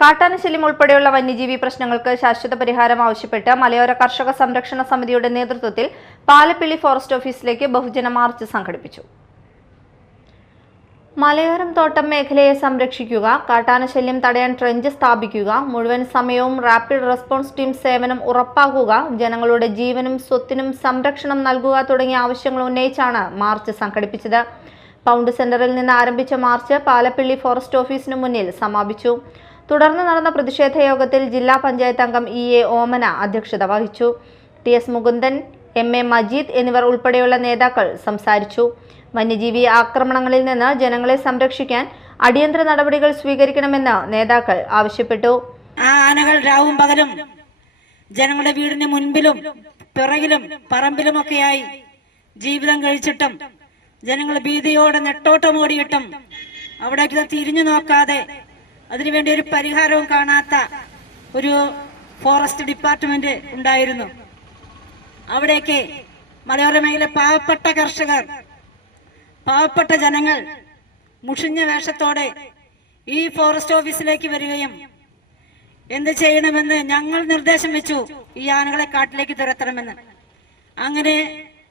കാട്ടാനശല്യം ഉൾപ്പെടെയുള്ള വന്യജീവി പ്രശ്നങ്ങൾക്ക് ശാശ്വത പരിഹാരം ആവശ്യപ്പെട്ട് മലയോര കർഷക സംരക്ഷണ സമിതിയുടെ നേതൃത്വത്തിൽ പാലപ്പിള്ളി ഫോറസ്റ്റ് ഓഫീസിലേക്ക് ബഹുജന മാർച്ച് സംഘടിപ്പിച്ചു. മലയോരം തോട്ടം മേഖലയെ സംരക്ഷിക്കുക, കാട്ടാനശല്യം തടയാൻ ട്രെഞ്ച് സ്ഥാപിക്കുക, മുഴുവൻ സമയവും റാപ്പിഡ് റെസ്പോൺസ് ടീം സേവനം ഉറപ്പാക്കുക, ജനങ്ങളുടെ ജീവനും സ്വത്തിനും സംരക്ഷണം നൽകുക തുടങ്ങിയ ആവശ്യങ്ങൾ ഉന്നയിച്ചാണ് മാർച്ച് സംഘടിപ്പിച്ചത്. പൗണ്ട് സെന്ററിൽ നിന്ന് ആരംഭിച്ച മാർച്ച് പാലപ്പിള്ളി ഫോറസ്റ്റ് ഓഫീസിന് മുന്നിൽ സമാപിച്ചു. തുടർന്ന് നടന്ന പ്രതിഷേധ യോഗത്തിൽ ജില്ലാ പഞ്ചായത്ത് അംഗം EA ഓമന അധ്യക്ഷത വഹിച്ചു. TS മുകുന്ദൻ, MA മജീദ് എന്നിവർ ഉൾപ്പെടെയുള്ള നേതാക്കൾ സംസാരിച്ചു. വന്യജീവി ആക്രമണങ്ങളിൽ നിന്ന് ജനങ്ങളെ സംരക്ഷിക്കാൻ അടിയന്തര നടപടികൾ സ്വീകരിക്കണമെന്ന് നേതാക്കൾ ആവശ്യപ്പെട്ടു. ആനകൾ രാവും പകലും ജനങ്ങളുടെ വീടിന് മുൻപിലും പിറകിലും പറമ്പിലുമൊക്കെയായി ജീവിതം കഴിച്ചിട്ടും ജനങ്ങൾ ഭീതിയോടെ നെട്ടോട്ടമോടിയിട്ടും അവിടേക്ക് തിരിഞ്ഞു നോക്കാതെ അതിനുവേണ്ടി ഒരു പരിഹാരവും കാണാത്ത ഒരു ഫോറസ്റ്റ് ഡിപ്പാർട്ട്മെന്റ് ഉണ്ടായിരുന്നു. അവിടേക്ക് മലയോര മേഖല പാവപ്പെട്ട കർഷകർ, പാവപ്പെട്ട ജനങ്ങൾ മുഷിഞ്ഞ വേഷത്തോടെ ഈ ഫോറസ്റ്റ് ഓഫീസിലേക്ക് വരികയും എന്ത് ചെയ്യണമെന്ന് ഞങ്ങൾ നിർദ്ദേശം വെച്ചു, ഈ ആനകളെ കാട്ടിലേക്ക് തുരത്തണമെന്ന്. അങ്ങനെ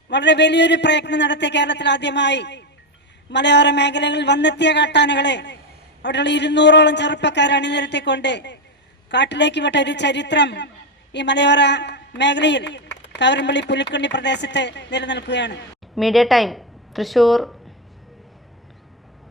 വളരെ വലിയൊരു പ്രയത്നം നടത്തിയ കേരളത്തിൽ ആദ്യമായി മലയോര മേഖലകളിൽ വന്നെത്തിയ കാട്ടാനകളെ അവിടെയുള്ള 200ഓളം ചെറുപ്പക്കാരെ അണിനിരത്തിക്കൊണ്ട് കാട്ടിലേക്ക് വിട്ട ഒരു ചരിത്രം ഈ മലയോര മേഖലയിൽ കാവരമ്പള്ളി പുലിക്കണ്ണി പ്രദേശത്ത് നിലനിൽക്കുകയാണ്. Media time, Thrissur.